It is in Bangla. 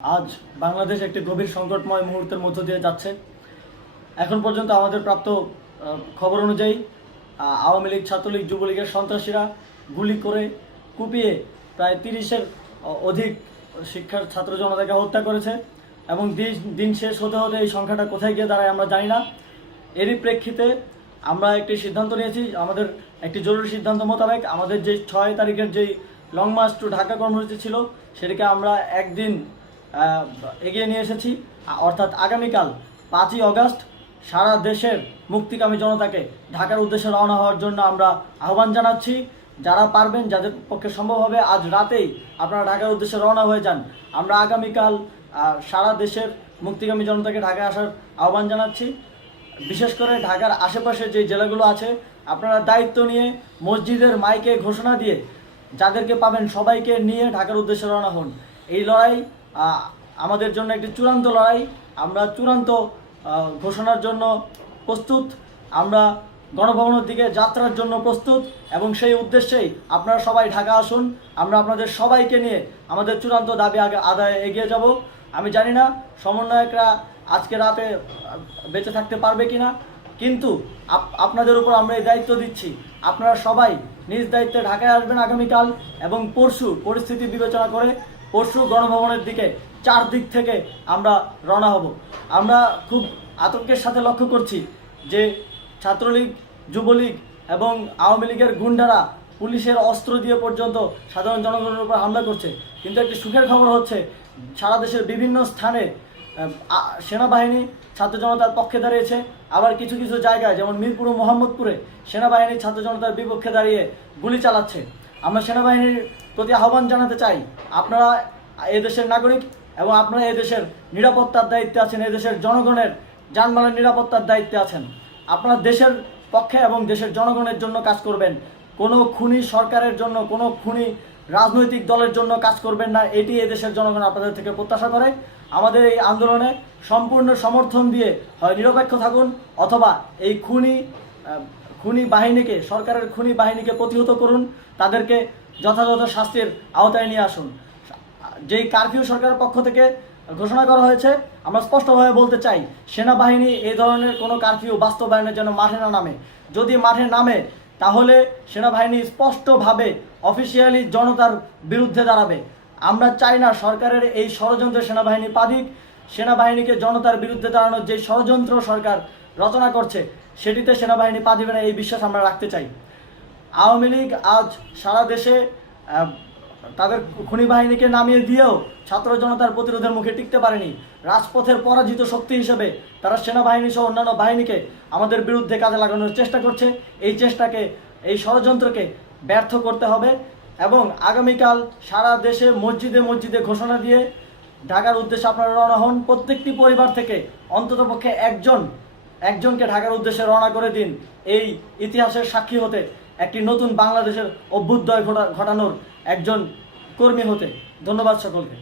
আজ বাংলাদেশ একটি গভীর সংকটময় মুহূর্তের মধ্য দিয়ে যাচ্ছে। এখন পর্যন্ত আমাদের প্রাপ্ত খবর অনুযায়ী আওয়ামী লীগ, ছাত্রলীগ, যুবলীগের সন্ত্রাসীরা গুলি করে কুপিয়ে প্রায় 30-এর অধিক শিক্ষার ছাত্র জনতাকে হত্যা করেছে এবং দিন শেষ হতে হতে এই সংখ্যাটা কোথায় গিয়ে দাঁড়ায় আমরা জানি না। এরই প্রেক্ষিতে আমরা একটি সিদ্ধান্ত নিয়েছি, আমাদের একটি জরুরি সিদ্ধান্ত মোতাবেক আমাদের যে 6 তারিখের যেই লং মার্চ টু ঢাকা কর্মসূচি ছিল সেটাকে আমরা একদিন এগিয়ে নিয়ে এসেছি। অর্থাৎ আগামীকাল 5ই অগাস্ট সারা দেশের মুক্তিকামী জনতাকে ঢাকার উদ্দেশ্যে রওনা হওয়ার জন্য আমরা আহ্বান জানাচ্ছি। যারা পারবেন, যাদের পক্ষে সম্ভব হবে, আজ রাতেই আপনারা ঢাকার উদ্দেশ্যে রওনা হয়ে যান। আমরা আগামীকাল সারা দেশের মুক্তিকামী জনতাকে ঢাকায় আসার আহ্বান জানাচ্ছি। বিশেষ করে ঢাকার আশেপাশে যে জেলাগুলো আছে আপনারা দায়িত্ব নিয়ে মসজিদের মাইকে ঘোষণা দিয়ে যাদেরকে পাবেন সবাইকে নিয়ে ঢাকার উদ্দেশ্যে রওনা হন। এই লড়াই আমাদের জন্য একটি চূড়ান্ত লড়াই। আমরা চূড়ান্ত ঘোষণার জন্য প্রস্তুত, আমরা গণভবনের দিকে যাত্রার জন্য প্রস্তুত এবং সেই উদ্দেশ্যেই আপনারা সবাই ঢাকা আসুন। আমরা আপনাদের সবাইকে নিয়ে আমাদের চূড়ান্ত দাবি আদায়ে এগিয়ে যাব। আমি জানি না সমন্বয়করা আজকে রাতে বেঁচে থাকতে পারবে কিনা, কিন্তু আপনাদের উপর আমরা এই দায়িত্ব দিচ্ছি। আপনারা সবাই নিজ দায়িত্বে ঢাকায় আসবেন আগামীকাল এবং পরশু পরিস্থিতি বিবেচনা করে পরশু গণভবনের দিকে 4 দিক থেকে আমরা রওনা হব। আমরা খুব আতঙ্কের সাথে লক্ষ্য করছি যে ছাত্রলীগ, যুবলীগ এবং আওয়ামী লীগের গুন্ডারা পুলিশের অস্ত্র দিয়ে পর্যন্ত সাধারণ জনগণের উপর হামলা করছে। কিন্তু একটি সুখের খবর হচ্ছে সারা দেশের বিভিন্ন স্থানে সেনাবাহিনী ছাত্র জনতার পক্ষে দাঁড়িয়েছে। আবার কিছু কিছু জায়গায় যেমন মিরপুর ও মোহাম্মদপুরে সেনাবাহিনী ছাত্র জনতার বিপক্ষে দাঁড়িয়ে গুলি চালাচ্ছে। আমরা সেনাবাহিনীর প্রতি আহ্বান জানাতে চাই, আপনারা এদেশের নাগরিক এবং আপনারা এদেশের নিরাপত্তার দায়িত্বে আছেন, এদেশের জনগণের যানবাহনের নিরাপত্তার দায়িত্বে আছেন। আপনারা দেশের পক্ষে এবং দেশের জনগণের জন্য কাজ করবেন। কোনো খুনি সরকারের জন্য, কোনো খুনি রাজনৈতিক দলের জন্য কাজ করবেন না। এটি এদেশের জনগণ আপনাদের থেকে প্রত্যাশা করে। আমাদের এই আন্দোলনে সম্পূর্ণ সমর্থন দিয়ে হয় নিরপেক্ষ থাকুন অথবা এই খুনি বাহিনীকে, সরকারের খুনি বাহিনীকে প্রতিহত করুন, তাদেরকে যথাযথ শাস্তির আওতায় নিয়ে আসুন। যেই কারফিউ সরকারের পক্ষ থেকে ঘোষণা করা হয়েছে, আমরা স্পষ্টভাবে বলতে চাই সেনাবাহিনী এই ধরনের কোনো কারফিউ বাস্তবায়নের জন্য মাঠে না নামে। যদি মাঠে নামে তাহলে সেনাবাহিনী স্পষ্টভাবে অফিসিয়ালি জনতার বিরুদ্ধে দাঁড়াবে। আমরা চাই না সরকারের এই ষড়যন্ত্র সেনাবাহিনী পা দিক। সেনাবাহিনীকে জনতার বিরুদ্ধে দাঁড়ানোর যে ষড়যন্ত্র সরকার রচনা করছে সেটিতে সেনাবাহিনী পা দিবে না, এই বিশ্বাস আমরা রাখতে চাই। আওয়ামী লীগ আজ সারা দেশে তাদের খুনি বাহিনীকে নামিয়ে দিয়েও ছাত্র জনতার প্রতিরোধের মুখে টিকতে পারেনি। রাজপথের পরাজিত শক্তি হিসেবে তারা সেনাবাহিনী সহ অন্যান্য বাহিনীকে আমাদের বিরুদ্ধে কাজে লাগানোর চেষ্টা করছে। এই চেষ্টাকে, এই ষড়যন্ত্রকে ব্যর্থ করতে হবে এবং আগামীকাল সারা দেশে মসজিদে মসজিদে ঘোষণা দিয়ে ঢাকার উদ্দেশ্যে আপনারা রওনা হন। প্রত্যেকটি পরিবার থেকে অন্ততপক্ষে একজনকে ঢাকার উদ্দেশ্যে রওনা করে দিন, এই ইতিহাসের সাক্ষী হতে, একটি নতুন বাংলাদেশের অভ্যুদয় ঘটানোর একজন কর্মী হতে। ধন্যবাদ সকলকে।